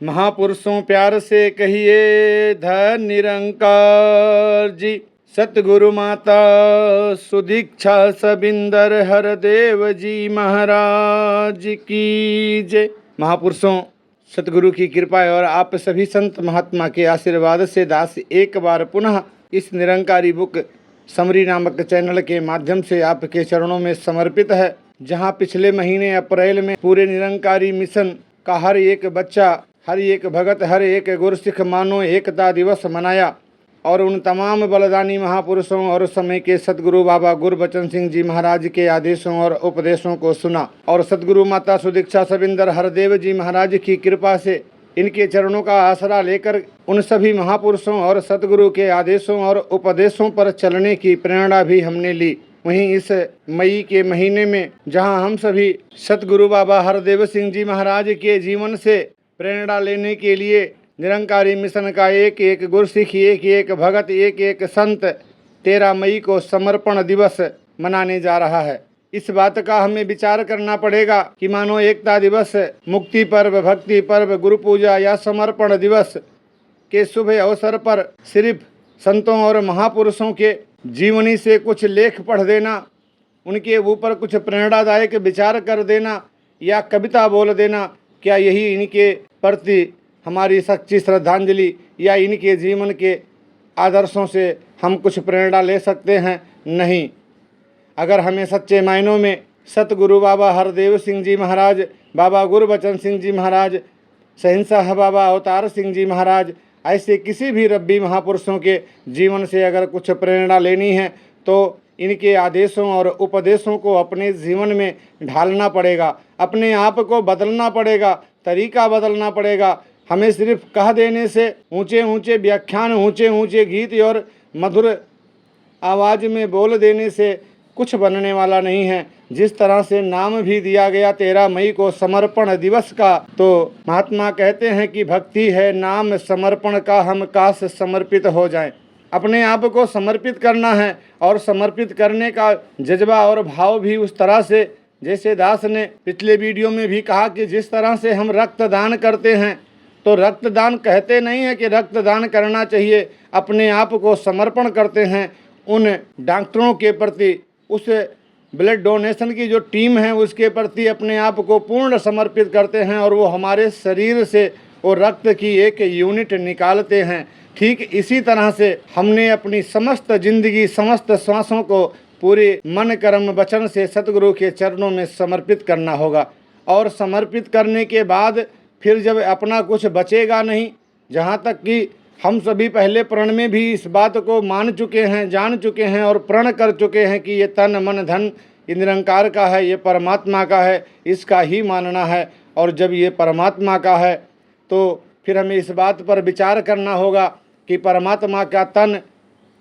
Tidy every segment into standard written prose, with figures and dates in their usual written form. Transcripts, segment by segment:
महापुरुषों प्यार से कहिए धन निरंकार जी। सतगुरु माता सुदीक्षा सबिंदर हरदेव जी महाराज की जय। महापुरुषों, सतगुरु की कृपा और आप सभी संत महात्मा के आशीर्वाद से दास एक बार पुनः इस निरंकारी बुक समरी नामक चैनल के माध्यम से आपके चरणों में समर्पित है। जहां पिछले महीने अप्रैल में पूरे निरंकारी मिशन का हर एक बच्चा, हर एक भगत, हर एक गुरसिख मानो एकता दिवस मनाया और उन तमाम बलिदानी महापुरुषों और समय के सतगुरु बाबा गुरबचन सिंह जी महाराज के आदेशों और उपदेशों को सुना और सतगुरु माता सुदीक्षा सबिंदर हरदेव जी महाराज की कृपा से इनके चरणों का आसरा लेकर उन सभी महापुरुषों और सतगुरु के आदेशों और उपदेशों पर चलने की प्रेरणा भी हमने ली। वहीं इस मई के महीने में जहां हम सभी सतगुरु बाबा हरदेव सिंह जी महाराज के जीवन से प्रेरणा लेने के लिए निरंकारी मिशन का एक एक गुरसिख, एक एक भगत, एक एक संत 13 मई को समर्पण दिवस मनाने जा रहा है। इस बात का हमें विचार करना पड़ेगा कि मानो एकता दिवस, मुक्ति पर्व, भक्ति पर्व, गुरु पूजा या समर्पण दिवस के शुभ अवसर पर सिर्फ संतों और महापुरुषों के जीवनी से कुछ लेख पढ़ देना, उनके ऊपर कुछ प्रेरणादायक विचार कर देना या कविता बोल देना, क्या यही इनके प्रति हमारी सच्ची श्रद्धांजलि या इनके जीवन के आदर्शों से हम कुछ प्रेरणा ले सकते हैं? नहीं। अगर हमें सच्चे मायनों में सतगुरु बाबा हरदेव सिंह जी महाराज, बाबा गुरबचन सिंह जी महाराज, शहंशाह बाबा अवतार सिंह जी महाराज, ऐसे किसी भी रब्बी महापुरुषों के जीवन से अगर कुछ प्रेरणा लेनी है तो इनके आदेशों और उपदेशों को अपने जीवन में ढालना पड़ेगा, अपने आप को बदलना पड़ेगा, तरीका बदलना पड़ेगा। हमें सिर्फ कह देने से, ऊंचे ऊंचे व्याख्यान, ऊंचे ऊंचे गीत और मधुर आवाज़ में बोल देने से कुछ बनने वाला नहीं है। जिस तरह से नाम भी दिया गया 13 मई को समर्पण दिवस का, तो महात्मा कहते हैं कि भक्ति है नाम समर्पण का, हम काश समर्पित हो जाएं। अपने आप को समर्पित करना है और समर्पित करने का जज्बा और भाव भी उस तरह से, जैसे दास ने पिछले वीडियो में भी कहा कि जिस तरह से हम रक्तदान करते हैं, तो रक्तदान कहते नहीं है कि रक्तदान करना चाहिए, अपने आप को समर्पण करते हैं उन डॉक्टरों के प्रति, उस ब्लड डोनेशन की जो टीम है उसके प्रति अपने आप को पूर्ण समर्पित करते हैं और वो हमारे शरीर से वो रक्त की एक यूनिट निकालते हैं। ठीक इसी तरह से हमने अपनी समस्त जिंदगी, समस्त श्वासों को पूरे मन कर्म वचन से सतगुरु के चरणों में समर्पित करना होगा। और समर्पित करने के बाद फिर जब अपना कुछ बचेगा नहीं, जहाँ तक कि हम सभी पहले प्रण में भी इस बात को मान चुके हैं, जान चुके हैं और प्रण कर चुके हैं कि ये तन मन धन ये निरंकार का है, ये परमात्मा का है, इसका ही मानना है। और जब ये परमात्मा का है तो फिर हमें इस बात पर विचार करना होगा कि परमात्मा का तन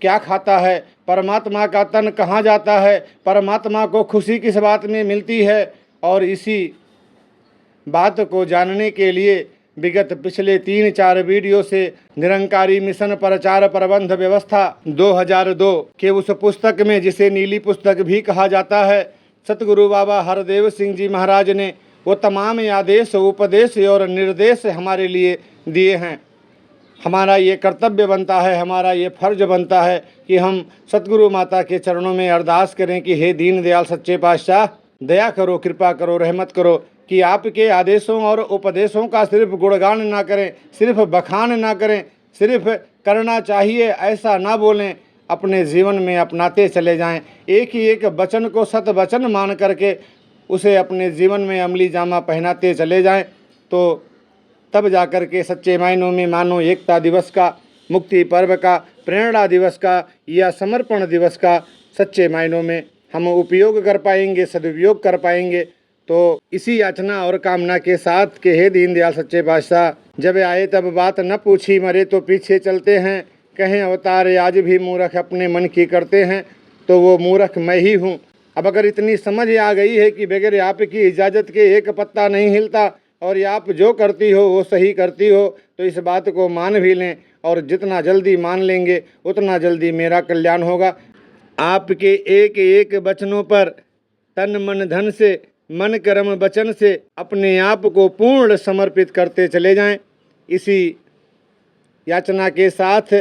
क्या खाता है, परमात्मा का तन कहाँ जाता है, परमात्मा को खुशी किस बात में मिलती है। और इसी बात को जानने के लिए विगत पिछले 3-4 वीडियो से निरंकारी मिशन प्रचार प्रबंध व्यवस्था 2002 के उस पुस्तक में, जिसे नीली पुस्तक भी कहा जाता है, सतगुरु बाबा हरदेव सिंह जी महाराज ने वो तमाम आदेश, उपदेश और निर्देश हमारे लिए दिए हैं। हमारा ये कर्तव्य बनता है, हमारा ये फर्ज बनता है कि हम सतगुरु माता के चरणों में अरदास करें कि हे दीन दयाल सच्चे पातशाह, दया करो, कृपा करो, रहमत करो कि आपके आदेशों और उपदेशों का सिर्फ गुणगान ना करें, सिर्फ बखान ना करें, सिर्फ करना चाहिए ऐसा ना बोलें, अपने जीवन में अपनाते चले जाएं। एक ही एक वचन को सत वचन मान करके उसे अपने जीवन में अमली जामा पहनाते चले जाएं, तो तब जाकर के सच्चे मायनों में मानो एकता दिवस का, मुक्ति पर्व का, प्रेरणा दिवस का या समर्पण दिवस का सच्चे मायनों में हम उपयोग कर पाएंगे, सदुपयोग कर पाएंगे। तो इसी याचना और कामना के साथ कि हे दीन दयाल सच्चे पातशाह, जब आए तब बात न पूछी, मरे तो पीछे चलते हैं, कहें अवतार आज भी मूर्ख अपने मन की करते हैं, तो वो मूर्ख मैं ही हूँ। अब अगर इतनी समझ आ गई है कि बगैर आपकी इजाज़त के एक पत्ता नहीं हिलता और आप जो करती हो वो सही करती हो, तो इस बात को मान भी लें और जितना जल्दी मान लेंगे उतना जल्दी मेरा कल्याण होगा। आपके एक एक वचनों पर तन मन धन से, मन कर्म वचन से अपने आप को पूर्ण समर्पित करते चले जाएं। इसी याचना के साथ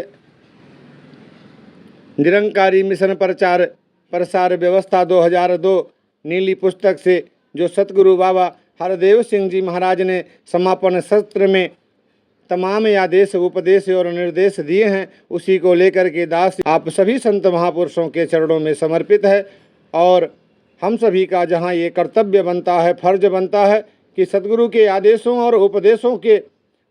निरंकारी मिशन प्रचार प्रसार व्यवस्था 2002 नीली पुस्तक से जो सतगुरु बाबा हरदेव सिंह जी महाराज ने समापन सत्र में तमाम आदेश उपदेश और निर्देश दिए हैं, उसी को लेकर के दास आप सभी संत महापुरुषों के चरणों में समर्पित है। और हम सभी का जहां ये कर्तव्य बनता है, फर्ज बनता है कि सतगुरु के आदेशों और उपदेशों के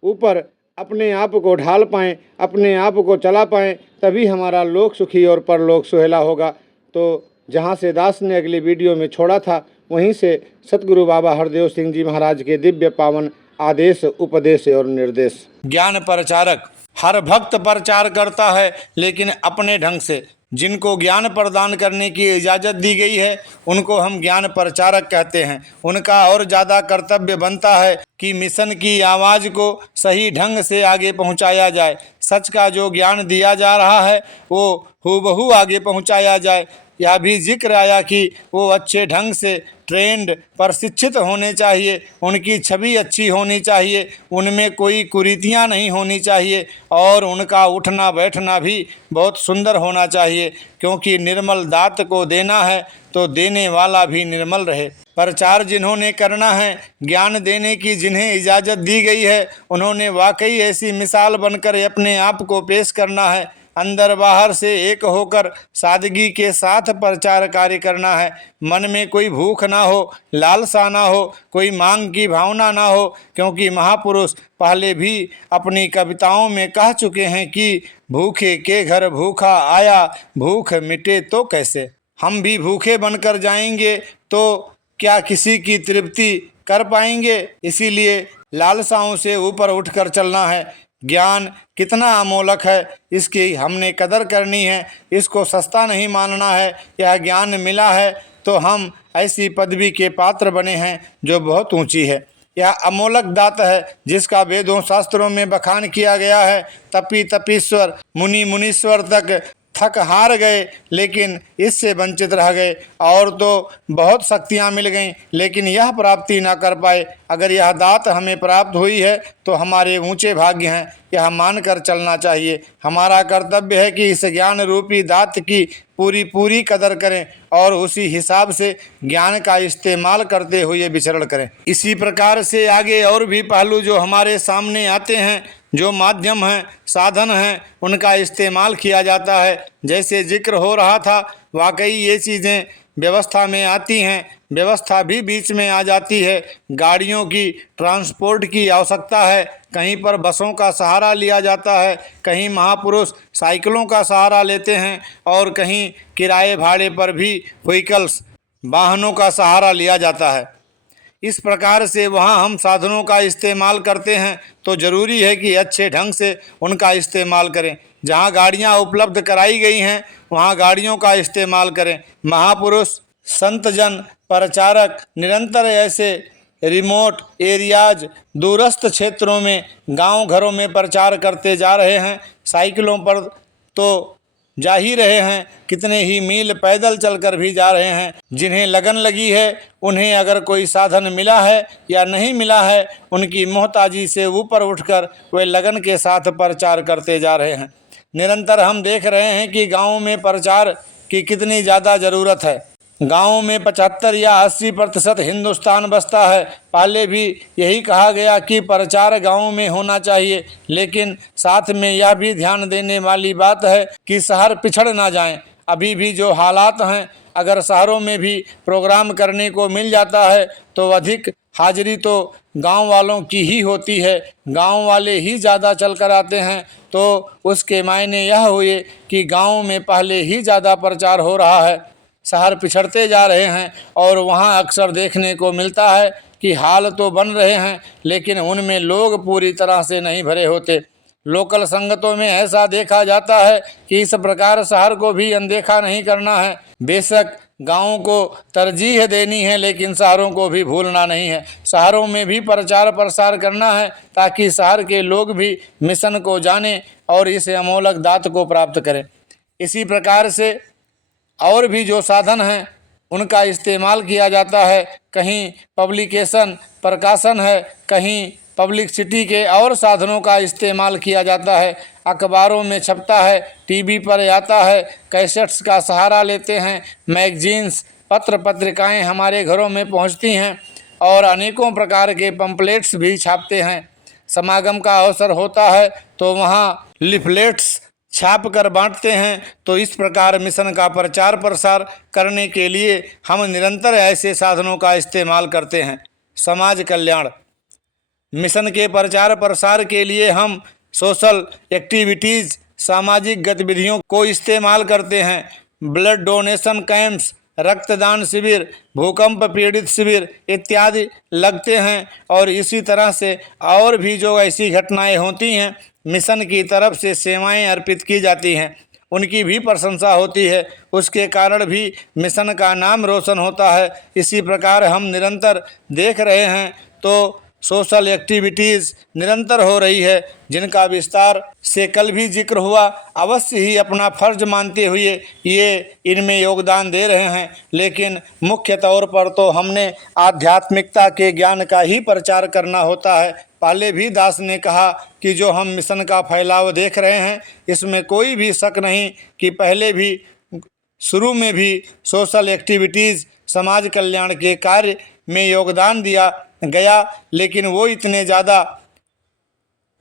ऊपर अपने आप को ढाल पाएँ, अपने आप को चला पाएँ, तभी हमारा लोक सुखी और परलोक सुहेला होगा। तो जहाँ से दास ने अगली वीडियो में छोड़ा था, वहीं से सतगुरु बाबा हरदेव सिंह जी महाराज के दिव्य पावन आदेश उपदेश और निर्देश। ज्ञान प्रचारक हर भक्त प्रचार करता है, लेकिन अपने ढंग से। जिनको ज्ञान प्रदान करने की इजाज़त दी गई है उनको हम ज्ञान प्रचारक कहते हैं। उनका और ज़्यादा कर्तव्य बनता है कि मिशन की आवाज़ को सही ढंग से आगे पहुंचाया जाए। सच का जो ज्ञान दिया जा रहा है वो हूबहू आगे पहुंचाया जाए। यह भी जिक्र आया कि वो अच्छे ढंग से ट्रेंड प्रशिक्षित होने चाहिए, उनकी छवि अच्छी होनी चाहिए, उनमें कोई कुरीतियाँ नहीं होनी चाहिए और उनका उठना बैठना भी बहुत सुंदर होना चाहिए, क्योंकि निर्मल दात को देना है तो देने वाला भी निर्मल रहे। प्रचार जिन्होंने करना है, ज्ञान देने की जिन्हें इजाज़त दी गई है, उन्होंने वाकई ऐसी मिसाल बनकर अपने आप को पेश करना है। अंदर बाहर से एक होकर सादगी के साथ प्रचार कार्य करना है। मन में कोई भूख ना हो, लालसा ना हो, कोई मांग की भावना ना हो, क्योंकि महापुरुष पहले भी अपनी कविताओं में कह चुके हैं कि भूखे के घर भूखा आया, भूख मिटे तो कैसे। हम भी भूखे बनकर जाएंगे तो क्या किसी की तृप्ति कर पाएंगे। इसीलिए लालसाओं से ऊपर उठकर चलना है। ज्ञान कितना अमोलक है, इसकी हमने कदर करनी है, इसको सस्ता नहीं मानना है। यह ज्ञान मिला है तो हम ऐसी पदवी के पात्र बने हैं जो बहुत ऊंची है। यह अमोलक दात है जिसका वेदों शास्त्रों में बखान किया गया है। तपी तपीश्वर मुनि मुनीश्वर तक थक हार गए, लेकिन इससे वंचित रह गए। और तो बहुत शक्तियाँ मिल गईं, लेकिन यह प्राप्ति ना कर पाए। अगर यह दात हमें प्राप्त हुई है तो हमारे ऊंचे भाग्य हैं, यह मानकर चलना चाहिए। हमारा कर्तव्य है कि इस ज्ञान रूपी दात की पूरी कदर करें और उसी हिसाब से ज्ञान का इस्तेमाल करते हुए विचरण करें। इसी प्रकार से आगे और भी पहलू जो हमारे सामने आते हैं, जो माध्यम हैं, साधन हैं, उनका इस्तेमाल किया जाता है। जैसे जिक्र हो रहा था, वाकई ये चीज़ें व्यवस्था में आती हैं, व्यवस्था भी बीच में आ जाती है। गाड़ियों की ट्रांसपोर्ट की आवश्यकता है, कहीं पर बसों का सहारा लिया जाता है, कहीं महापुरुष साइकिलों का सहारा लेते हैं और कहीं किराए भाड़े पर भी व्हीकल्स वाहनों का सहारा लिया जाता है। इस प्रकार से वहाँ हम साधनों का इस्तेमाल करते हैं तो ज़रूरी है कि अच्छे ढंग से उनका इस्तेमाल करें। जहाँ गाड़ियाँ उपलब्ध कराई गई हैं वहाँ गाड़ियों का इस्तेमाल करें। महापुरुष संतजन प्रचारक निरंतर ऐसे रिमोट एरियाज दूरस्थ क्षेत्रों में गांव घरों में प्रचार करते जा रहे हैं। साइकिलों पर तो जा ही रहे हैं, कितने ही मील पैदल चलकर भी जा रहे हैं। जिन्हें लगन लगी है उन्हें अगर कोई साधन मिला है या नहीं मिला है, उनकी मोहताजी से ऊपर उठकर वे लगन के साथ प्रचार करते जा रहे हैं। निरंतर हम देख रहे हैं कि गाँव में प्रचार की कितनी ज़्यादा ज़रूरत है। गाँव में 75 या 80% हिंदुस्तान बसता है। पहले भी यही कहा गया कि प्रचार गाँव में होना चाहिए, लेकिन साथ में यह भी ध्यान देने वाली बात है कि शहर पिछड़ ना जाएं। अभी भी जो हालात हैं, अगर शहरों में भी प्रोग्राम करने को मिल जाता है तो अधिक हाजिरी तो गांव वालों की ही होती है। गांव वाले ही ज़्यादा चल कर आते हैं, तो उसके मायने यह हुए कि गांव में पहले ही ज़्यादा प्रचार हो रहा है। शहर पिछड़ते जा रहे हैं और वहाँ अक्सर देखने को मिलता है कि हाल तो बन रहे हैं, लेकिन उनमें लोग पूरी तरह से नहीं भरे होते। लोकल संगतों में ऐसा देखा जाता है कि इस प्रकार शहर को भी अनदेखा नहीं करना है। बेशक गाँव को तरजीह देनी है, लेकिन शहरों को भी भूलना नहीं है। शहरों में भी प्रचार प्रसार करना है ताकि शहर के लोग भी मिशन को जानें और इस अमोलक दात को प्राप्त करें। इसी प्रकार से और भी जो साधन हैं उनका इस्तेमाल किया जाता है। कहीं पब्लिकेशन प्रकाशन है, कहीं पब्लिसिटी के और साधनों का इस्तेमाल किया जाता है। अखबारों में छपता है, टीवी पर आता है, कैसेट्स का सहारा लेते हैं, मैगजीन्स, पत्र पत्रिकाएं हमारे घरों में पहुंचती हैं और अनेकों प्रकार के पंपलेट्स भी छापते हैं। समागम का अवसर होता है तो वहाँ लिफलेट्स छाप कर बांटते हैं। तो इस प्रकार मिशन का प्रचार प्रसार करने के लिए हम निरंतर ऐसे साधनों का इस्तेमाल करते हैं। समाज कल्याण मिशन के प्रचार प्रसार के लिए हम सोशल एक्टिविटीज़, सामाजिक गतिविधियों को इस्तेमाल करते हैं। ब्लड डोनेशन कैंप्स, रक्तदान शिविर, भूकंप पीड़ित शिविर इत्यादि लगते हैं और इसी तरह से और भी जो ऐसी घटनाएं होती हैं, मिशन की तरफ से सेवाएं अर्पित की जाती हैं, उनकी भी प्रशंसा होती है। उसके कारण भी मिशन का नाम रोशन होता है। इसी प्रकार हम निरंतर देख रहे हैं तो सोशल एक्टिविटीज़ निरंतर हो रही है, जिनका विस्तार से कल भी जिक्र हुआ। अवश्य ही अपना फर्ज मानते हुए ये इनमें योगदान दे रहे हैं, लेकिन मुख्य तौर पर तो हमने आध्यात्मिकता के ज्ञान का ही प्रचार करना होता है। पहले भी दास ने कहा कि जो हम मिशन का फैलाव देख रहे हैं, इसमें कोई भी शक नहीं कि पहले भी शुरू में भी सोशल एक्टिविटीज़, समाज कल्याण के कार्य में योगदान दिया गया, लेकिन वो इतने ज़्यादा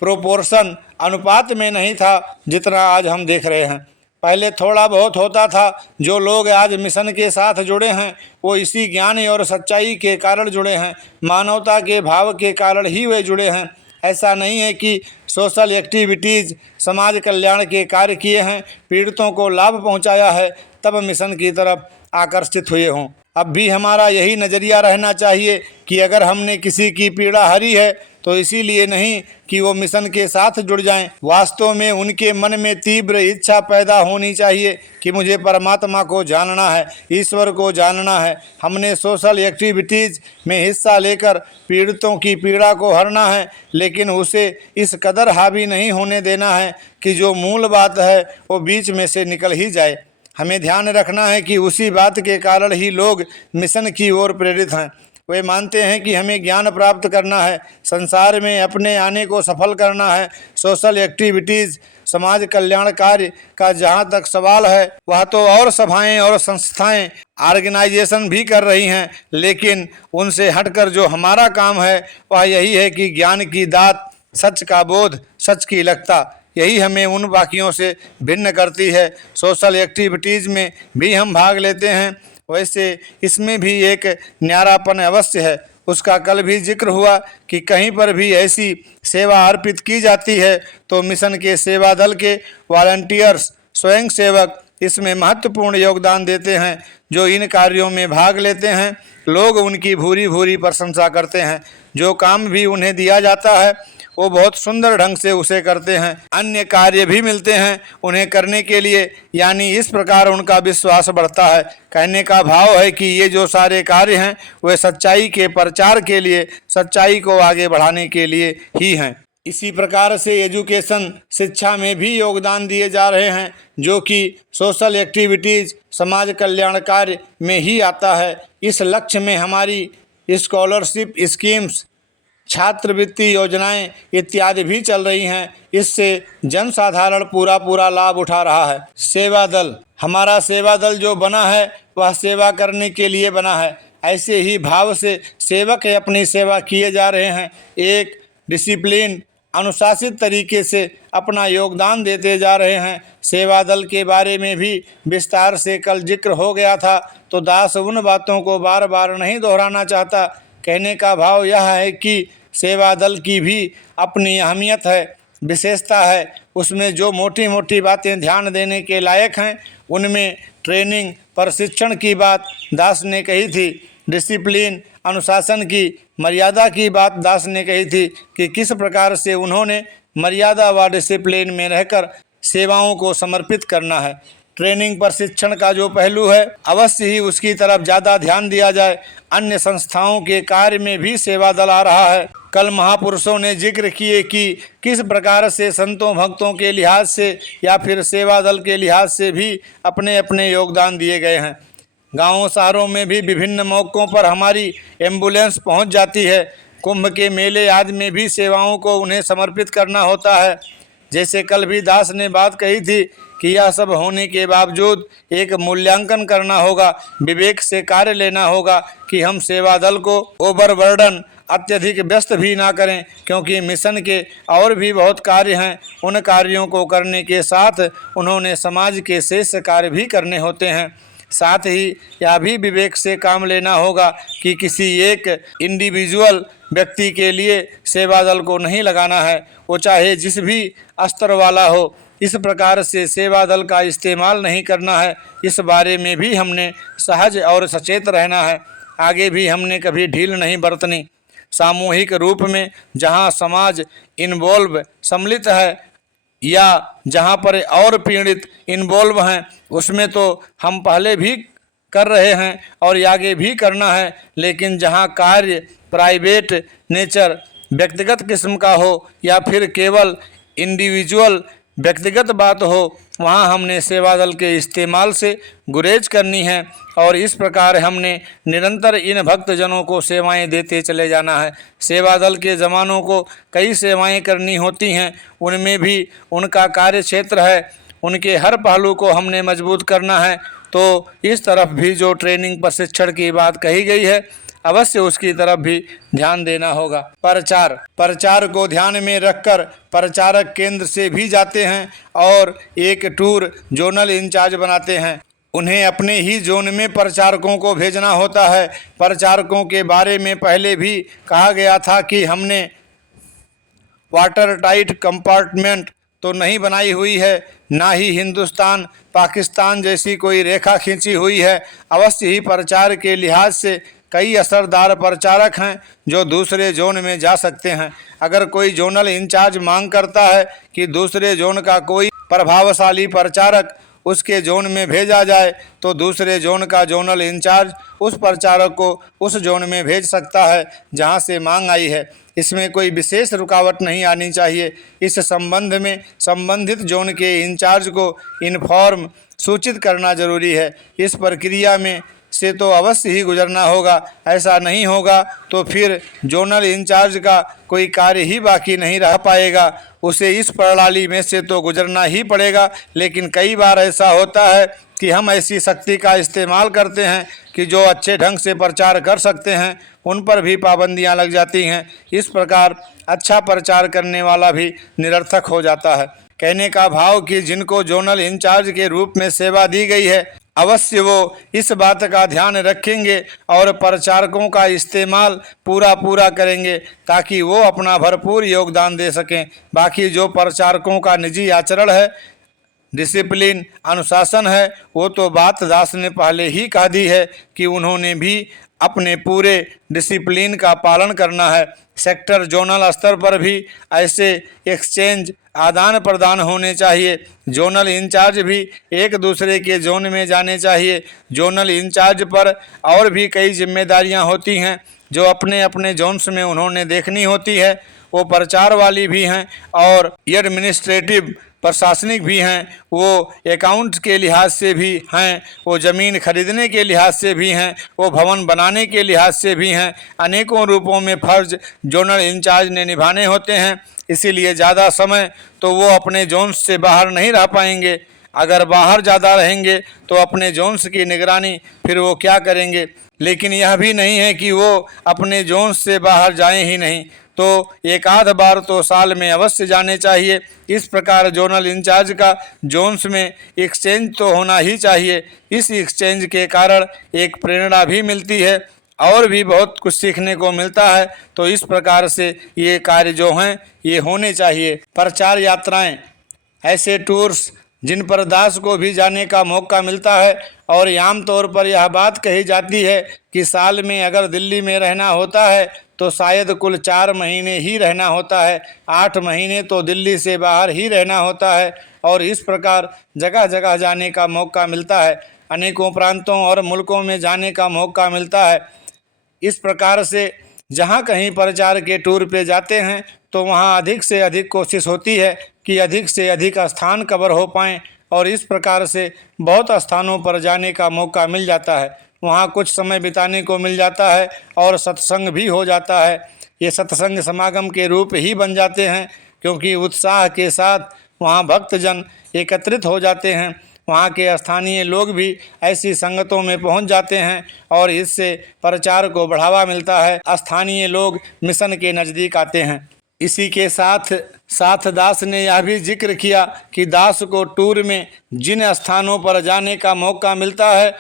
प्रोपोर्शन अनुपात में नहीं था जितना आज हम देख रहे हैं। पहले थोड़ा बहुत होता था। जो लोग आज मिशन के साथ जुड़े हैं वो इसी ज्ञान और सच्चाई के कारण जुड़े हैं, मानवता के भाव के कारण ही वे जुड़े हैं। ऐसा नहीं है कि सोशल एक्टिविटीज़, समाज कल्याण के कार्य किए हैं, पीड़ितों को लाभ पहुंचाया है, तब मिशन की तरफ आकर्षित हुए हों। अब भी हमारा यही नज़रिया रहना चाहिए कि अगर हमने किसी की पीड़ा हरी है तो इसीलिए नहीं कि वो मिशन के साथ जुड़ जाएं। वास्तव में उनके मन में तीव्र इच्छा पैदा होनी चाहिए कि मुझे परमात्मा को जानना है, ईश्वर को जानना है। हमने सोशल एक्टिविटीज़ में हिस्सा लेकर पीड़ितों की पीड़ा को हरना है, लेकिन उसे इस कदर हावी नहीं होने देना है कि जो मूल बात है वो बीच में से निकल ही जाए। हमें ध्यान रखना है कि उसी बात के कारण ही लोग मिशन की ओर प्रेरित हैं। वे मानते हैं कि हमें ज्ञान प्राप्त करना है, संसार में अपने आने को सफल करना है। सोशल एक्टिविटीज़, समाज कल्याण कार्य का जहाँ तक सवाल है, वह तो और सभाएं और संस्थाएं, ऑर्गेनाइजेशन भी कर रही हैं, लेकिन उनसे हटकर जो हमारा काम है वह यही है कि ज्ञान की दात, सच का बोध, सच की लगता, यही हमें उन बाकियों से भिन्न करती है। सोशल एक्टिविटीज़ में भी हम भाग लेते हैं, वैसे इसमें भी एक न्यारापन अवश्य है। उसका कल भी जिक्र हुआ कि कहीं पर भी ऐसी सेवा अर्पित की जाती है तो मिशन के सेवा दल के वॉलंटियर्स, स्वयं सेवक इसमें महत्वपूर्ण योगदान देते हैं। जो इन कार्यों में भाग लेते हैं, लोग उनकी भूरी भूरी प्रशंसा करते हैं। जो काम भी उन्हें दिया जाता है वो बहुत सुंदर ढंग से उसे करते हैं। अन्य कार्य भी मिलते हैं उन्हें करने के लिए, यानी इस प्रकार उनका विश्वास बढ़ता है। कहने का भाव है कि ये जो सारे कार्य हैं वे सच्चाई के प्रचार के लिए, सच्चाई को आगे बढ़ाने के लिए ही हैं। इसी प्रकार से एजुकेशन, शिक्षा में भी योगदान दिए जा रहे हैं, जो कि सोशल एक्टिविटीज़, समाज कल्याण कार्य में ही आता है। इस लक्ष्य में हमारी स्कॉलरशिप स्कीम्स, छात्रवृत्ति योजनाएं इत्यादि भी चल रही हैं। इससे जनसाधारण पूरा लाभ उठा रहा है। सेवा दल, हमारा सेवा दल जो बना है वह सेवा करने के लिए बना है। ऐसे ही भाव से सेवक अपनी सेवा किए जा रहे हैं। एक डिसिप्लिन, अनुशासित तरीके से अपना योगदान देते जा रहे हैं। सेवा दल के बारे में भी विस्तार से कल जिक्र हो गया था, तो दास उन बातों को बार बार नहीं दोहराना चाहता। कहने का भाव यह है कि सेवा दल की भी अपनी अहमियत है, विशेषता है। उसमें जो मोटी मोटी बातें ध्यान देने के लायक हैं, उनमें ट्रेनिंग, प्रशिक्षण की बात दास ने कही थी। डिसिप्लिन, अनुशासन की, मर्यादा की बात दास ने कही थी कि किस प्रकार से उन्होंने मर्यादा व डिसिप्लिन में रहकर सेवाओं को समर्पित करना है। ट्रेनिंग, प्रशिक्षण का जो पहलू है, अवश्य ही उसकी तरफ ज़्यादा ध्यान दिया जाए। अन्य संस्थाओं के कार्य में भी सेवा दल आ रहा है। कल महापुरुषों ने जिक्र किए कि किस प्रकार से संतों भक्तों के लिहाज से या फिर सेवा दल के लिहाज से भी अपने अपने योगदान दिए गए हैं। गाँवों शहरों में भी विभिन्न मौक़ों पर हमारी एम्बुलेंस पहुंच जाती है। कुंभ के मेले आदि में भी सेवाओं को उन्हें समर्पित करना होता है। जैसे कल भी दास ने बात कही थी कि यह सब होने के बावजूद एक मूल्यांकन करना होगा, विवेक से कार्य लेना होगा कि हम सेवा दल को ओवरबर्डन अत्यधिक व्यस्त भी ना करें, क्योंकि मिशन के और भी बहुत कार्य हैं। उन कार्यों को करने के साथ उन्होंने समाज के शेष कार्य भी करने होते हैं। साथ ही यह भी विवेक से काम लेना होगा कि किसी एक इंडिविजुअल व्यक्ति के लिए सेवा दल को नहीं लगाना है, वो चाहे जिस भी स्तर वाला हो। इस प्रकार से सेवा दल का इस्तेमाल नहीं करना है, इस बारे में भी हमने सहज और सचेत रहना है। आगे भी हमने कभी ढील नहीं बरतनी। सामूहिक रूप में जहाँ समाज इन्वॉल्व सम्मिलित है या जहाँ पर और पीड़ित इन्वॉल्व हैं, उसमें तो हम पहले भी कर रहे हैं और आगे भी करना है। लेकिन जहाँ कार्य प्राइवेट नेचर व्यक्तिगत किस्म का हो या फिर केवल इंडिविजुअल व्यक्तिगत बात हो, वहाँ हमने सेवा दल के इस्तेमाल से गुरेज करनी है और इस प्रकार हमने निरंतर इन भक्तजनों को सेवाएं देते चले जाना है। सेवा दल के जवानों को कई सेवाएं करनी होती हैं, उनमें भी उनका कार्य क्षेत्र है, उनके हर पहलू को हमने मजबूत करना है। तो इस तरफ भी जो ट्रेनिंग प्रशिक्षण की बात कही गई है, अवश्य उसकी तरफ भी ध्यान देना होगा। प्रचार को ध्यान में रखकर प्रचारक केंद्र से भी जाते हैं और एक टूर जोनल इंचार्ज बनाते हैं। उन्हें अपने ही जोन में प्रचारकों को भेजना होता है। प्रचारकों के बारे में पहले भी कहा गया था कि हमने वाटर टाइट कंपार्टमेंट तो नहीं बनाई हुई है, ना ही हिंदुस्तान पाकिस्तान जैसी कोई रेखा खींची हुई है। अवश्य ही प्रचार के लिहाज से कई असरदार प्रचारक हैं जो दूसरे जोन में जा सकते हैं। अगर कोई जोनल इंचार्ज मांग करता है कि दूसरे जोन का कोई प्रभावशाली प्रचारक उसके जोन में भेजा जाए, तो दूसरे जोन का जोनल इंचार्ज उस प्रचारक को उस जोन में भेज सकता है जहां से मांग आई है। इसमें कोई विशेष रुकावट नहीं आनी चाहिए। इस संबंध में संबंधित जोन के इंचार्ज को इन्फॉर्म सूचित करना जरूरी है। इस प्रक्रिया में से तो अवश्य ही गुजरना होगा। ऐसा नहीं होगा तो फिर जोनल इंचार्ज का कोई कार्य ही बाकी नहीं रह पाएगा। उसे इस प्रणाली में से तो गुजरना ही पड़ेगा। लेकिन कई बार ऐसा होता है कि हम ऐसी शक्ति का इस्तेमाल करते हैं कि जो अच्छे ढंग से प्रचार कर सकते हैं, उन पर भी पाबंदियां लग जाती हैं। इस प्रकार अच्छा प्रचार करने वाला भी निरर्थक हो जाता है। कहने का भाव कि जिनको जोनल इंचार्ज के रूप में सेवा दी गई है, अवश्य वो इस बात का ध्यान रखेंगे और प्रचारकों का इस्तेमाल पूरा करेंगे ताकि वो अपना भरपूर योगदान दे सकें। बाकी जो प्रचारकों का निजी आचरण है, डिसिप्लिन, अनुशासन है, वो तो बात दास ने पहले ही कह दी है कि उन्होंने भी अपने पूरे डिसिप्लिन का पालन करना है। सेक्टर जोनल स्तर पर भी ऐसे एक्सचेंज आदान प्रदान होने चाहिए। जोनल इंचार्ज भी एक दूसरे के जोन में जाने चाहिए। जोनल इंचार्ज पर और भी कई जिम्मेदारियां होती हैं जो अपने अपने जोन्स में उन्होंने देखनी होती है। वो प्रचार वाली भी हैं और एडमिनिस्ट्रेटिव प्रशासनिक भी हैं, वो अकाउंट्स के लिहाज से भी हैं, वो ज़मीन खरीदने के लिहाज से भी हैं, वो भवन बनाने के लिहाज से भी हैं। अनेकों रूपों में फ़र्ज जोनल इंचार्ज ने निभाने होते हैं। इसीलिए ज़्यादा समय तो वो अपने जोन्स से बाहर नहीं रह पाएंगे। अगर बाहर ज़्यादा रहेंगे तो अपने जोन्स की निगरानी फिर वो क्या करेंगे। लेकिन यह भी नहीं है कि वो अपने जोन्स से बाहर जाएं ही नहीं, तो एक आध बार तो साल में अवश्य जाने चाहिए। इस प्रकार जोनल इंचार्ज का जोन्स में एक्सचेंज तो होना ही चाहिए। इस एक्सचेंज के कारण एक प्रेरणा भी मिलती है और भी बहुत कुछ सीखने को मिलता है। तो इस प्रकार से ये कार्य जो हैं ये होने चाहिए। प्रचार यात्राएं, ऐसे टूर्स जिन पर दास को भी जाने का मौका मिलता है और आम तौर पर यह बात कही जाती है कि साल में अगर दिल्ली में रहना होता है तो शायद कुल 4 महीने ही रहना होता है, 8 महीने तो दिल्ली से बाहर ही रहना होता है। और इस प्रकार जगह जगह जाने का मौका मिलता है, अनेकों प्रांतों और मुल्कों में जाने का मौका मिलता है। इस प्रकार से जहाँ कहीं प्रचार के टूर पे जाते हैं तो वहाँ अधिक से अधिक कोशिश होती है कि अधिक से अधिक स्थान कवर हो पाएँ और इस प्रकार से बहुत स्थानों पर जाने का मौका मिल जाता है। वहाँ कुछ समय बिताने को मिल जाता है और सत्संग भी हो जाता है। ये सत्संग समागम के रूप ही बन जाते हैं, क्योंकि उत्साह के साथ वहाँ भक्तजन एकत्रित हो जाते हैं। वहाँ के स्थानीय लोग भी ऐसी संगतों में पहुँच जाते हैं और इससे प्रचार को बढ़ावा मिलता है। स्थानीय लोग मिशन के नज़दीक आते हैं। इसी के साथ साथ दास ने यह भी जिक्र किया कि दास को टूर में जिन स्थानों पर जाने का मौका मिलता है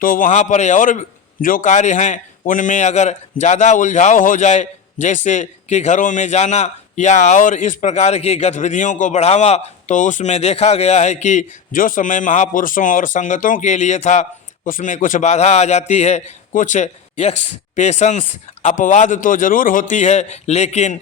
तो वहाँ पर और जो कार्य हैं उनमें अगर ज़्यादा उलझाव हो जाए, जैसे कि घरों में जाना या और इस प्रकार की गतिविधियों को बढ़ावा, तो उसमें देखा गया है कि जो समय महापुरुषों और संगतों के लिए था उसमें कुछ बाधा आ जाती है। कुछ एक्सपेशंस अपवाद तो ज़रूर होती है, लेकिन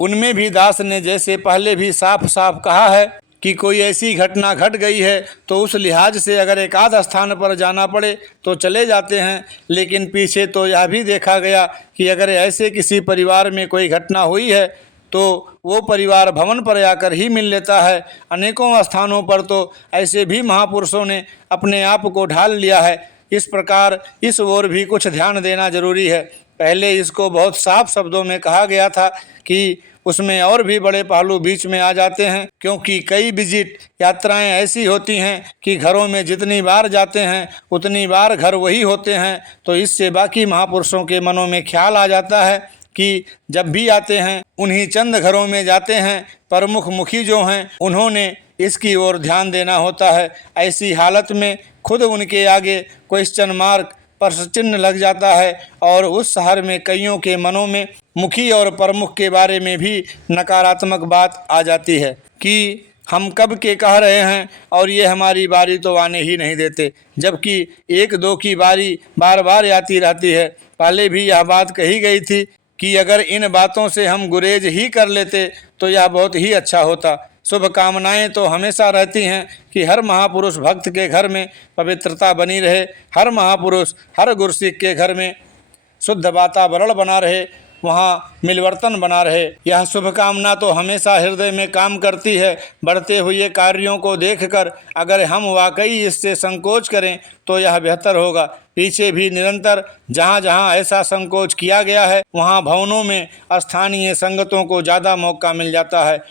उनमें भी दास ने जैसे पहले भी साफ साफ कहा है कि कोई ऐसी घटना घट गई है तो उस लिहाज से अगर एक आध स्थान पर जाना पड़े तो चले जाते हैं। लेकिन पीछे तो यह भी देखा गया कि अगर ऐसे किसी परिवार में कोई घटना हुई है तो वो परिवार भवन पर आकर ही मिल लेता है। अनेकों स्थानों पर तो ऐसे भी महापुरुषों ने अपने आप को ढाल लिया है। इस प्रकार इस ओर भी कुछ ध्यान देना जरूरी है। पहले इसको बहुत साफ शब्दों में कहा गया था कि उसमें और भी बड़े पहलू बीच में आ जाते हैं, क्योंकि कई विजिट यात्राएं ऐसी होती हैं कि घरों में जितनी बार जाते हैं उतनी बार घर वही होते हैं। तो इससे बाकी महापुरुषों के मनों में ख्याल आ जाता है कि जब भी आते हैं उन्हीं चंद घरों में जाते हैं। प्रमुख मुखी जो हैं उन्होंने इसकी ओर ध्यान देना होता है। ऐसी हालत में खुद उनके आगे क्वेश्चन मार्क प्रश्न चिन्ह लग जाता है और उस शहर में कईयों के मनों में मुखी और प्रमुख के बारे में भी नकारात्मक बात आ जाती है कि हम कब के कह रहे हैं और ये हमारी बारी तो आने ही नहीं देते, जबकि एक दो की बारी बार बार आती रहती है। पहले भी यह बात कही गई थी कि अगर इन बातों से हम गुरेज ही कर लेते तो यह बहुत ही अच्छा होता। शुभकामनाएं तो हमेशा रहती हैं कि हर महापुरुष भक्त के घर में पवित्रता बनी रहे, हर महापुरुष हर गुरसिक के घर में शुद्ध वातावरण बना रहे, वहाँ मिलवर्तन बना रहे। यह शुभकामना तो हमेशा हृदय में काम करती है। बढ़ते हुए कार्यों को देखकर अगर हम वाकई इससे संकोच करें तो यह बेहतर होगा। पीछे भी निरंतर जहाँ जहाँ ऐसा संकोच किया गया है वहाँ भवनों में स्थानीय संगतों को ज़्यादा मौका मिल जाता है।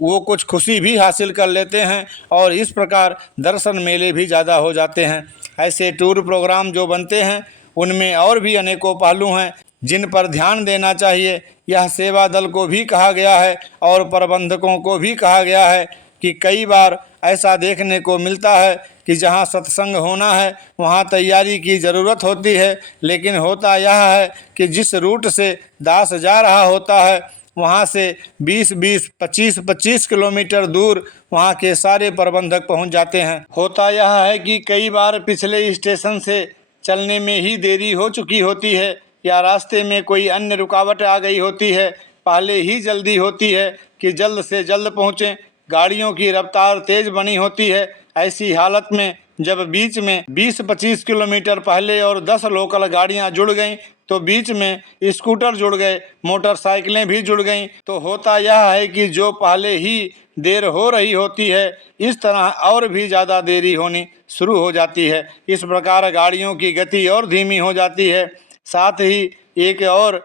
वो कुछ खुशी भी हासिल कर लेते हैं और इस प्रकार दर्शन मेले भी ज़्यादा हो जाते हैं। ऐसे टूर प्रोग्राम जो बनते हैं उनमें और भी अनेकों पहलू हैं जिन पर ध्यान देना चाहिए। यह सेवा दल को भी कहा गया है और प्रबंधकों को भी कहा गया है कि कई बार ऐसा देखने को मिलता है कि जहां सत्संग होना है वहां तैयारी की ज़रूरत होती है, लेकिन होता यह है कि जिस रूट से दास जा रहा होता है वहाँ से 20-20, 25-25 किलोमीटर दूर वहाँ के सारे प्रबंधक पहुँच जाते हैं। होता यह है कि कई बार पिछले स्टेशन से चलने में ही देरी हो चुकी होती है या रास्ते में कोई अन्य रुकावट आ गई होती है। पहले ही जल्दी होती है कि जल्द से जल्द पहुँचें। गाड़ियों की रफ्तार तेज़ बनी होती है। ऐसी हालत में जब बीच में 20-25 किलोमीटर पहले और 10 लोकल गाड़ियां जुड़ गईं तो बीच में स्कूटर जुड़ गए, मोटरसाइकिलें भी जुड़ गईं, तो होता यह है कि जो पहले ही देर हो रही होती है इस तरह और भी ज़्यादा देरी होनी शुरू हो जाती है। इस प्रकार गाड़ियों की गति और धीमी हो जाती है। साथ ही एक और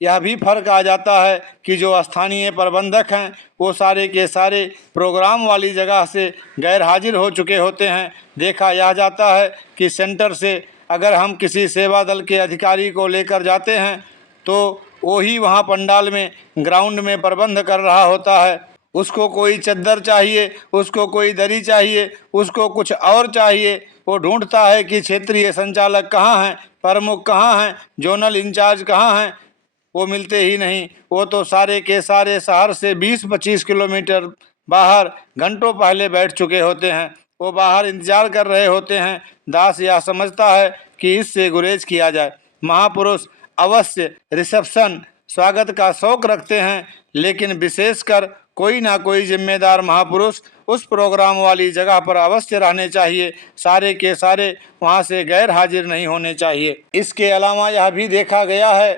यह भी फर्क आ जाता है कि जो स्थानीय प्रबंधक हैं वो सारे के सारे प्रोग्राम वाली जगह से गैर हाजिर हो चुके होते हैं। देखा यह जाता है कि सेंटर से अगर हम किसी सेवा दल के अधिकारी को लेकर जाते हैं तो वो ही वहाँ पंडाल में ग्राउंड में प्रबंध कर रहा होता है। उसको कोई चद्दर चाहिए, उसको कोई दरी चाहिए, उसको कुछ और चाहिए। वो ढूंढता है कि क्षेत्रीय संचालक कहाँ हैं, प्रमुख कहाँ हैं, जोनल इंचार्ज कहाँ हैं। वो मिलते ही नहीं। वो तो सारे के सारे शहर से 20-25 किलोमीटर बाहर घंटों पहले बैठ चुके होते हैं। वो बाहर इंतजार कर रहे होते हैं। दास यह समझता है कि इससे गुरेज किया जाए। महापुरुष अवश्य रिसेप्शन स्वागत का शौक रखते हैं, लेकिन विशेषकर कोई ना कोई जिम्मेदार महापुरुष उस प्रोग्राम वाली जगह पर अवश्य रहने चाहिए। सारे के सारे वहाँ से गैर हाजिर नहीं होने चाहिए। इसके अलावा यह भी देखा गया है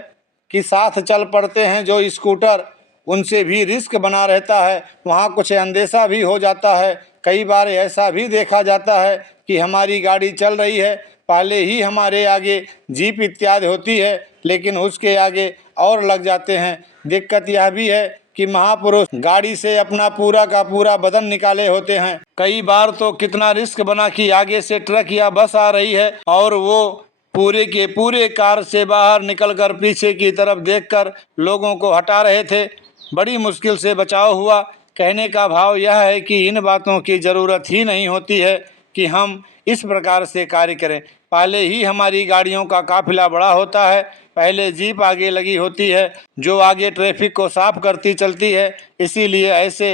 कि साथ चल पड़ते हैं जो स्कूटर, उनसे भी रिस्क बना रहता है। वहाँ कुछ अंदेशा भी हो जाता है। कई बार ऐसा भी देखा जाता है कि हमारी गाड़ी चल रही है, पहले ही हमारे आगे जीप इत्यादि होती है लेकिन उसके आगे और लग जाते हैं। दिक्कत यह भी है कि महापुरुष गाड़ी से अपना पूरा का पूरा बदन निकाले होते हैं। कई बार तो कितना रिस्क बना कि आगे से ट्रक या बस आ रही है और वो पूरे के पूरे कार से बाहर निकलकर पीछे की तरफ देखकर लोगों को हटा रहे थे। बड़ी मुश्किल से बचाव हुआ। कहने का भाव यह है कि इन बातों की ज़रूरत ही नहीं होती है कि हम इस प्रकार से कार्य करें। पहले ही हमारी गाड़ियों का काफिला बड़ा होता है, पहले जीप आगे लगी होती है जो आगे ट्रैफिक को साफ करती चलती है। इसीलिए ऐसे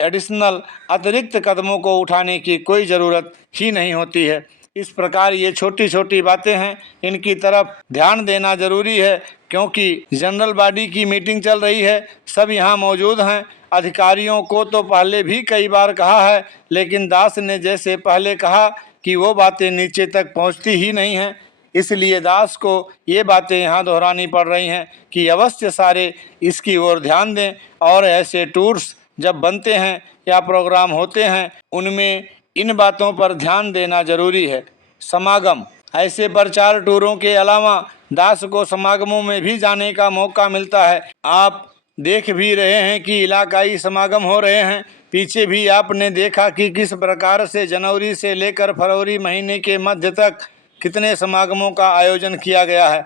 एडिशनल अतिरिक्त कदमों को उठाने की कोई ज़रूरत ही नहीं होती है। इस प्रकार ये छोटी छोटी बातें हैं, इनकी तरफ ध्यान देना ज़रूरी है क्योंकि जनरल बॉडी की मीटिंग चल रही है, सब यहाँ मौजूद हैं। अधिकारियों को तो पहले भी कई बार कहा है, लेकिन दास ने जैसे पहले कहा कि वो बातें नीचे तक पहुँचती ही नहीं हैं, इसलिए दास को ये बातें यहाँ दोहरानी पड़ रही हैं कि अवश्य सारे इसकी ओर ध्यान दें। और ऐसे टूर्स जब बनते हैं या प्रोग्राम होते हैं उनमें इन बातों पर ध्यान देना जरूरी है। समागम, ऐसे प्रचार टूरों के अलावा दास को समागमों में भी जाने का मौका मिलता है। आप देख भी रहे हैं कि इलाकाई समागम हो रहे हैं। पीछे भी आपने देखा कि किस प्रकार से जनवरी से लेकर फरवरी महीने के मध्य तक कितने समागमों का आयोजन किया गया है,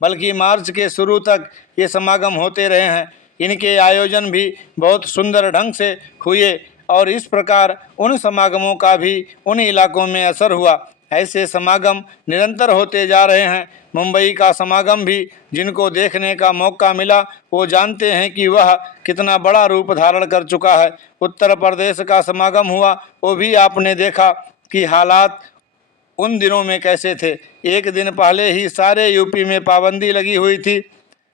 बल्कि मार्च के शुरू तक ये समागम होते रहे हैं। इनके आयोजन भी बहुत सुंदर ढंग से हुए और इस प्रकार उन समागमों का भी उन इलाकों में असर हुआ। ऐसे समागम निरंतर होते जा रहे हैं। मुंबई का समागम भी जिनको देखने का मौका मिला वो जानते हैं कि वह कितना बड़ा रूप धारण कर चुका है। उत्तर प्रदेश का समागम हुआ, वो भी आपने देखा कि हालात उन दिनों में कैसे थे। एक दिन पहले ही सारे यूपी में पाबंदी लगी हुई थी,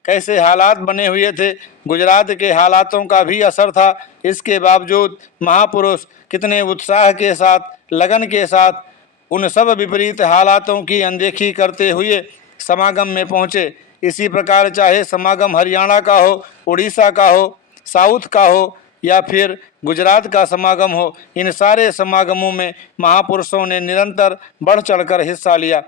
कैसे हालात बने हुए थे। गुजरात के हालातों का भी असर था। इसके बावजूद महापुरुष कितने उत्साह के साथ, लगन के साथ उन सब विपरीत हालातों की अनदेखी करते हुए समागम में पहुँचे। इसी प्रकार चाहे समागम हरियाणा का हो, उड़ीसा का हो, साउथ का हो या फिर गुजरात का समागम हो, इन सारे समागमों में महापुरुषों ने निरंतर बढ़ चढ़कर हिस्सा लिया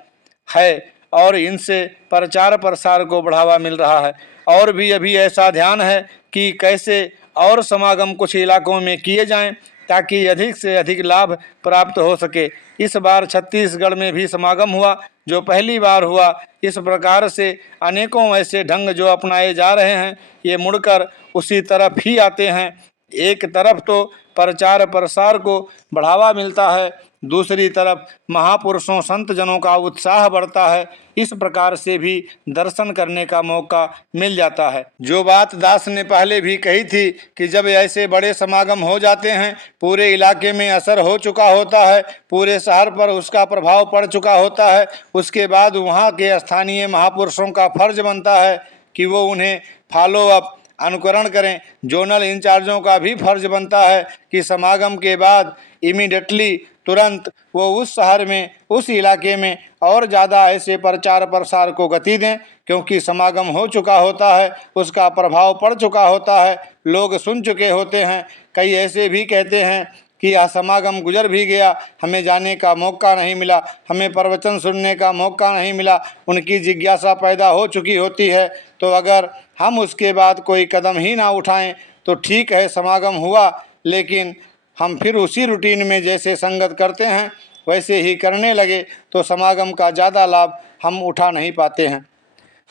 है और इनसे प्रचार प्रसार को बढ़ावा मिल रहा है। और भी अभी ऐसा ध्यान है कि कैसे और समागम कुछ इलाकों में किए जाएं ताकि अधिक से अधिक लाभ प्राप्त हो सके। इस बार छत्तीसगढ़ में भी समागम हुआ जो पहली बार हुआ। इस प्रकार से अनेकों ऐसे ढंग जो अपनाए जा रहे हैं ये मुड़कर उसी तरफ ही आते हैं। एक तरफ तो प्रचार प्रसार को बढ़ावा मिलता है, दूसरी तरफ महापुरुषों संत जनों का उत्साह बढ़ता है। इस प्रकार से भी दर्शन करने का मौका मिल जाता है। जो बात दास ने पहले भी कही थी कि जब ऐसे बड़े समागम हो जाते हैं, पूरे इलाके में असर हो चुका होता है, पूरे शहर पर उसका प्रभाव पड़ चुका होता है, उसके बाद वहाँ के स्थानीय महापुरुषों का फर्ज बनता है कि वो उन्हें फॉलो अप अनुकरण करें। जोनल इंचार्जों का भी फर्ज बनता है कि समागम के बाद इमीडिएटली तुरंत वो उस शहर में, उस इलाके में और ज़्यादा ऐसे प्रचार प्रसार को गति दें, क्योंकि समागम हो चुका होता है, उसका प्रभाव पड़ चुका होता है, लोग सुन चुके होते हैं। कई ऐसे भी कहते हैं कि यह समागम गुजर भी गया, हमें जाने का मौका नहीं मिला, हमें प्रवचन सुनने का मौका नहीं मिला। उनकी जिज्ञासा पैदा हो चुकी होती है। तो अगर हम उसके बाद कोई कदम ही ना उठाएं तो ठीक है, समागम हुआ, लेकिन हम फिर उसी रूटीन में जैसे संगत करते हैं वैसे ही करने लगे तो समागम का ज़्यादा लाभ हम उठा नहीं पाते हैं।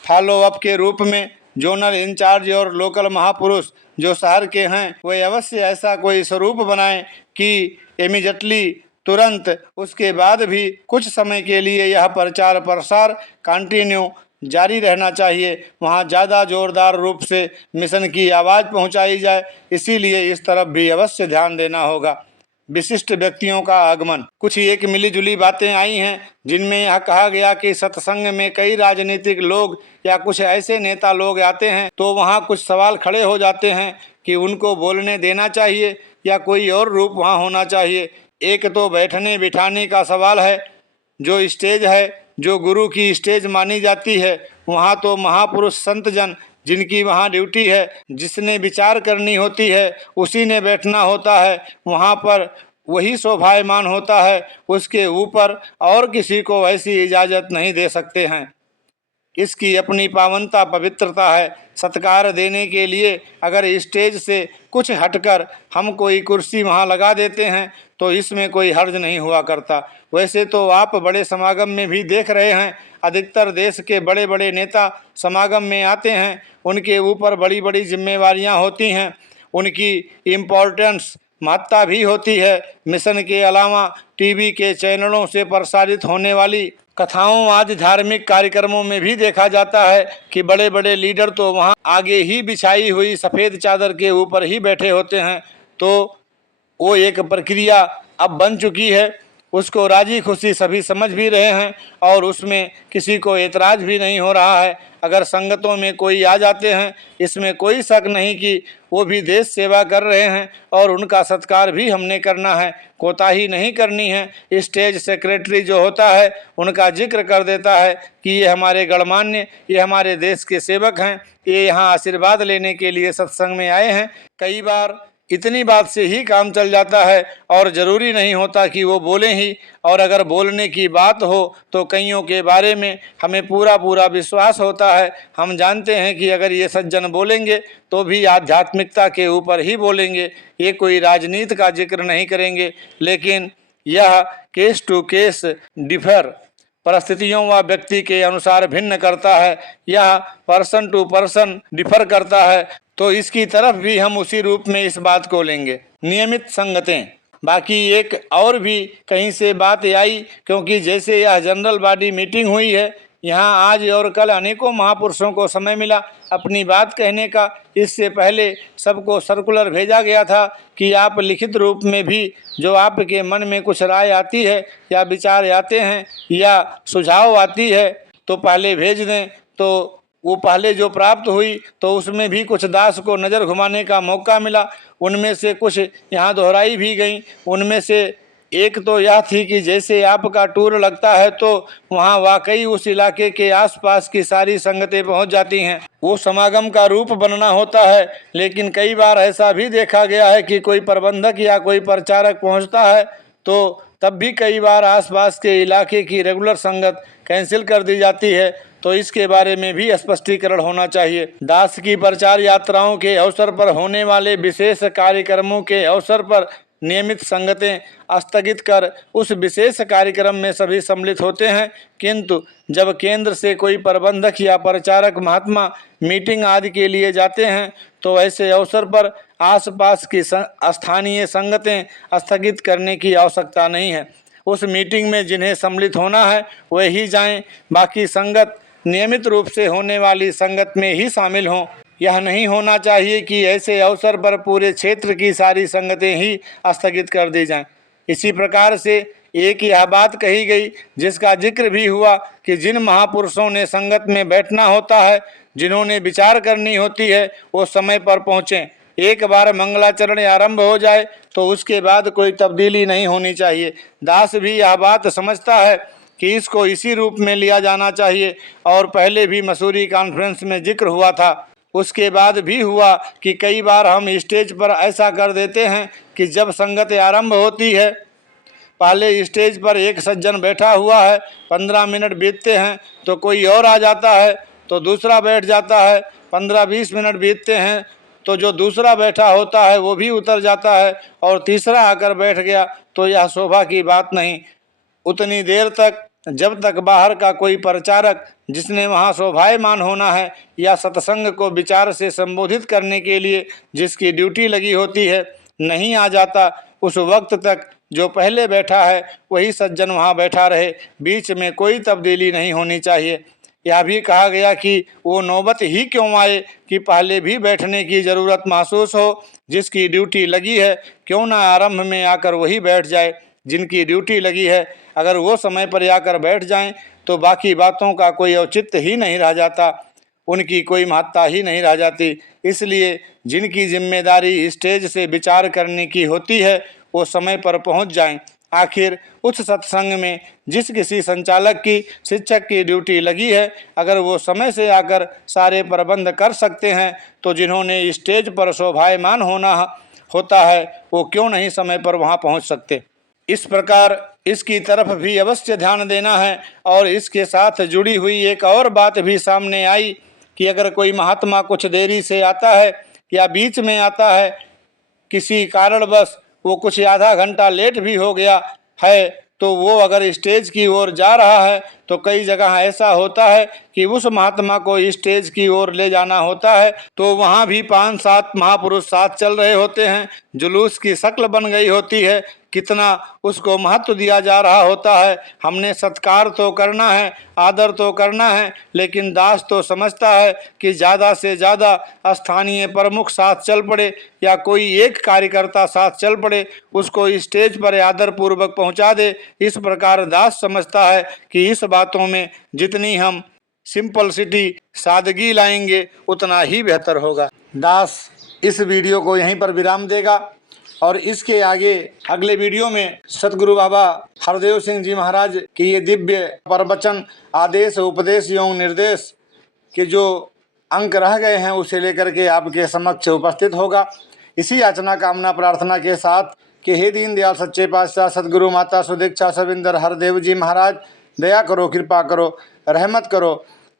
फॉलो अप के रूप में जोनल इंचार्ज और लोकल महापुरुष जो शहर के हैं वे अवश्य ऐसा कोई स्वरूप बनाएं कि इमीडिएटली तुरंत उसके बाद भी कुछ समय के लिए यह प्रचार प्रसार कंटिन्यू जारी रहना चाहिए। वहाँ ज़्यादा जोरदार रूप से मिशन की आवाज़ पहुँचाई जाए। इसीलिए इस तरफ भी अवश्य ध्यान देना होगा। विशिष्ट व्यक्तियों का आगमन, कुछ एक मिलीजुली बातें आई हैं जिनमें यह कहा गया कि सत्संग में कई राजनीतिक लोग या कुछ ऐसे नेता लोग आते हैं तो वहाँ कुछ सवाल खड़े हो जाते हैं कि उनको बोलने देना चाहिए या कोई और रूप वहाँ होना चाहिए। एक तो बैठने बिठाने का सवाल है। जो स्टेज है, जो गुरु की स्टेज मानी जाती है, वहाँ तो महापुरुष संत जन जिनकी वहाँ ड्यूटी है, जिसने विचार करनी होती है उसी ने बैठना होता है, वहाँ पर वही शोभायमान होता है, उसके ऊपर और किसी को ऐसी इजाज़त नहीं दे सकते हैं। इसकी अपनी पावनता पवित्रता है। सत्कार देने के लिए अगर स्टेज से कुछ हटकर हम कोई कुर्सी वहाँ लगा देते हैं तो इसमें कोई हर्ज नहीं हुआ करता। वैसे तो आप बड़े समागम में भी देख रहे हैं, अधिकतर देश के बड़े बड़े नेता समागम में आते हैं, उनके ऊपर बड़ी बड़ी जिम्मेवारियां होती हैं, उनकी इम्पोर्टेंस महत्ता भी होती है। मिशन के अलावा टीवी के चैनलों से प्रसारित होने वाली कथाओं आदि धार्मिक कार्यक्रमों में भी देखा जाता है कि बड़े बड़े लीडर तो वहाँ आगे ही बिछाई हुई सफ़ेद चादर के ऊपर ही बैठे होते हैं। तो वो एक प्रक्रिया अब बन चुकी है, उसको राजी खुशी सभी समझ भी रहे हैं और उसमें किसी को एतराज़ भी नहीं हो रहा है। अगर संगतों में कोई आ जाते हैं, इसमें कोई शक नहीं कि वो भी देश सेवा कर रहे हैं और उनका सत्कार भी हमने करना है, कोताही नहीं करनी है। स्टेज सेक्रेटरी जो होता है उनका जिक्र कर देता है कि ये हमारे गणमान्य, ये हमारे देश के सेवक हैं, ये यहाँ आशीर्वाद लेने के लिए सत्संग में आए हैं। कई बार इतनी बात से ही काम चल जाता है और ज़रूरी नहीं होता कि वो बोलें ही, और अगर बोलने की बात हो तो कईयों के बारे में हमें पूरा पूरा विश्वास होता है। हम जानते हैं कि अगर ये सज्जन बोलेंगे तो भी आध्यात्मिकता के ऊपर ही बोलेंगे, ये कोई राजनीति का जिक्र नहीं करेंगे। लेकिन यह केस टू केस डिफर, परिस्थितियों व व्यक्ति के अनुसार भिन्न करता है, यह पर्सन टू पर्सन डिफर करता है। तो इसकी तरफ भी हम उसी रूप में इस बात को लेंगे। नियमित संगतें, बाकी एक और भी कहीं से बात आई, क्योंकि जैसे यह जनरल बॉडी मीटिंग हुई है, यहाँ आज और कल अनेकों महापुरुषों को समय मिला अपनी बात कहने का। इससे पहले सबको सर्कुलर भेजा गया था कि आप लिखित रूप में भी जो आपके मन में कुछ राय आती है या विचार आते हैं या सुझाव आती है तो पहले भेज दें। तो वो पहले जो प्राप्त हुई तो उसमें भी कुछ दास को नज़र घुमाने का मौका मिला, उनमें से कुछ यहाँ दोहराई भी गई। उनमें से एक तो यह थी कि जैसे आपका टूर लगता है तो वहाँ वाकई उस इलाके के आसपास की सारी संगतें पहुँच जाती हैं, वो समागम का रूप बनना होता है। लेकिन कई बार ऐसा भी देखा गया है कि कोई प्रबंधक या कोई प्रचारक पहुँचता है तो तब भी कई बार आसपास के इलाके की रेगुलर संगत कैंसिल कर दी जाती है। तो इसके बारे में भी स्पष्टीकरण होना चाहिए। दास की प्रचार यात्राओं के अवसर पर होने वाले विशेष कार्यक्रमों के अवसर पर नियमित संगतें स्थगित कर उस विशेष कार्यक्रम में सभी सम्मिलित होते हैं, किंतु जब केंद्र से कोई प्रबंधक या प्रचारक महात्मा मीटिंग आदि के लिए जाते हैं तो ऐसे अवसर पर आसपास की स्थानीय संगतें स्थगित करने की आवश्यकता नहीं है। उस मीटिंग में जिन्हें सम्मिलित होना है वे ही जाएं, बाकी संगत नियमित रूप से होने वाली संगत में ही शामिल हों। यह नहीं होना चाहिए कि ऐसे अवसर पर पूरे क्षेत्र की सारी संगतें ही स्थगित कर दी जाएं। इसी प्रकार से एक यह बात कही गई जिसका जिक्र भी हुआ कि जिन महापुरुषों ने संगत में बैठना होता है, जिन्होंने विचार करनी होती है, वो समय पर पहुँचें। एक बार मंगलाचरण आरंभ हो जाए तो उसके बाद कोई तब्दीली नहीं होनी चाहिए। दास भी यह बात समझता है कि इसको इसी रूप में लिया जाना चाहिए और पहले भी मसूरी कॉन्फ्रेंस में जिक्र हुआ था। उसके बाद भी हुआ कि कई बार हम स्टेज पर ऐसा कर देते हैं कि जब संगत आरंभ होती है, पहले स्टेज पर एक सज्जन बैठा हुआ है, 15 मिनट बीतते हैं तो कोई और आ जाता है तो दूसरा बैठ जाता है, 15-20 मिनट बीतते हैं तो जो दूसरा बैठा होता है वो भी उतर जाता है और तीसरा आकर बैठ गया। तो यह शोभा की बात नहीं। उतनी देर तक जब तक बाहर का कोई प्रचारक जिसने वहाँ शोभायमान होना है या सत्संग को विचार से संबोधित करने के लिए जिसकी ड्यूटी लगी होती है नहीं आ जाता, उस वक्त तक जो पहले बैठा है वही सज्जन वहाँ बैठा रहे, बीच में कोई तब्दीली नहीं होनी चाहिए। यह भी कहा गया कि वो नौबत ही क्यों आए कि पहले भी बैठने की ज़रूरत महसूस हो। जिसकी ड्यूटी लगी है क्यों ना आरंभ में आकर वही बैठ जाए। जिनकी ड्यूटी लगी है अगर वो समय पर आकर बैठ जाएं तो बाकी बातों का कोई औचित्य ही नहीं रह जाता, उनकी कोई महत्ता ही नहीं रह जाती। इसलिए जिनकी जिम्मेदारी स्टेज से विचार करने की होती है वो समय पर पहुंच जाएं। आखिर उस सत्संग में जिस किसी संचालक की, शिक्षक की ड्यूटी लगी है, अगर वो समय से आकर सारे प्रबंध कर सकते हैं तो जिन्होंने स्टेज पर शोभायमान होना होता है वो क्यों नहीं समय पर वहाँ पहुँच सकते। इस प्रकार इसकी तरफ भी अवश्य ध्यान देना है। और इसके साथ जुड़ी हुई एक और बात भी सामने आई कि अगर कोई महात्मा कुछ देरी से आता है या बीच में आता है, किसी कारणवश वो कुछ आधा घंटा लेट भी हो गया है, तो वो अगर स्टेज की ओर जा रहा है तो कई जगह ऐसा होता है कि उस महात्मा को स्टेज की ओर ले जाना होता है, तो वहाँ भी 5-7 महापुरुष साथ चल रहे होते हैं। जुलूस की शक्ल बन गई होती है, कितना उसको महत्व दिया जा रहा होता है। हमने सत्कार तो करना है, आदर तो करना है, लेकिन दास तो समझता है कि ज़्यादा से ज़्यादा स्थानीय प्रमुख साथ चल पड़े या कोई एक कार्यकर्ता साथ चल पड़े, उसको स्टेज पर आदरपूर्वक पहुंचा दे। इस प्रकार दास समझता है कि इस बातों में जितनी हम सिंपलिसिटी, सादगी लाएंगे उतना ही बेहतर होगा। दास इस वीडियो को यहीं पर विराम देगा और इसके आगे अगले वीडियो में सतगुरु बाबा हरदेव सिंह जी महाराज की ये दिव्य प्रवचन, आदेश, उपदेश एवं निर्देश के जो अंक रह गए हैं उसे लेकर के आपके समक्ष उपस्थित होगा। इसी याचना कामना प्रार्थना के साथ कि हे दीनदयाल सच्चे पातशाह सतगुरु माता सुदीक्षा सविंदर हरदेव जी महाराज, दया करो, कृपा करो, रहमत करो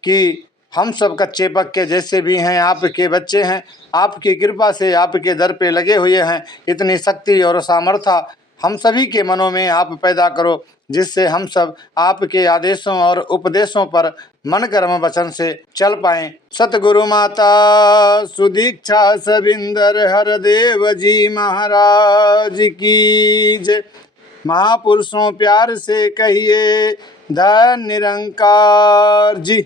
कि हम सब कच्चे पक्के जैसे भी हैं आपके बच्चे हैं, आपकी कृपा से आपके दर पे लगे हुए हैं। इतनी शक्ति और सामर्थ्य हम सभी के मनों में आप पैदा करो, जिससे हम सब आपके आदेशों और उपदेशों पर मन कर्म वचन से चल पाएं। सतगुरु माता सुदीक्षा सविंदर हरदेव जी महाराज की जय। महापुरुषों प्यार से कहिए धन निरंकार जी।